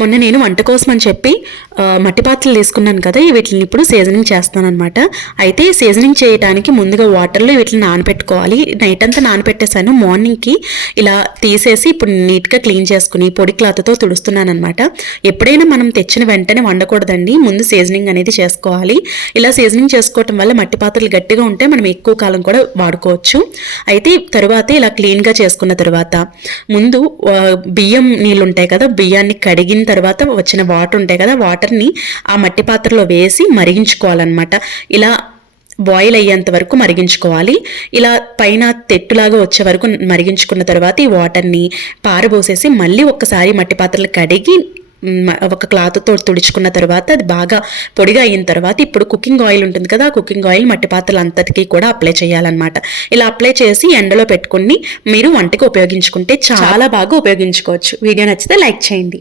మొన్న నేను వంట కోసం అని చెప్పి మట్టి పాత్రలు తీసుకున్నాను కదా, వీటిని ఇప్పుడు సీజనింగ్ చేస్తానన్నమాట. అయితే సీజనింగ్ చేయడానికి ముందుగా వాటర్లో వీటిని నానబెట్టుకోవాలి. నైట్ అంతా నానబెట్టేసాను. మార్నింగ్కి ఇలా తీసేసి ఇప్పుడు నీట్గా క్లీన్ చేసుకుని పొడి క్లాత్తో తుడుస్తున్నాను అనమాట. ఎప్పుడైనా మనం తెచ్చిన వెంటనే వండకూడదండి, ముందు సీజనింగ్ అనేది చేసుకోవాలి. ఇలా సీజనింగ్ చేసుకోవటం వల్ల మట్టి పాత్రలు గట్టిగా ఉంటే మనం ఎక్కువ కాలం కూడా వాడుకోవచ్చు. అయితే తరువాత ఇలా క్లీన్గా చేసుకున్న తర్వాత ముందు బియ్యం నీళ్ళు ఉంటాయి కదా, బియ్యాన్ని కడిగిన తర్వాత వచ్చిన వాటర్ ఉంటాయి కదా, వాటర్ని ఆ మట్టి పాత్రలో వేసి మరిగించుకోవాలన్నమాట. ఇలా బాయిల్ అయ్యేంత వరకు మరిగించుకోవాలి. ఇలా పైన తెట్టులాగా వచ్చే వరకు మరిగించుకున్న తర్వాత ఈ వాటర్ని పారబోసేసి మళ్ళీ ఒక్కసారి మట్టి పాత్రలు కడిగి ఒక క్లాత్తో తుడుచుకున్న తర్వాత అది బాగా పొడిగా అయిన తర్వాత ఇప్పుడు కుకింగ్ ఆయిల్ ఉంటుంది కదా, ఆ కుకింగ్ ఆయిల్ మట్టి పాత్రలు అంతటికీ కూడా అప్లై చేయాలన్నమాట. ఇలా అప్లై చేసి ఎండలో పెట్టుకుని మీరు వంటకి ఉపయోగించుకుంటే చాలా బాగా ఉపయోగించుకోవచ్చు. వీడియో నచ్చితే లైక్ చేయండి.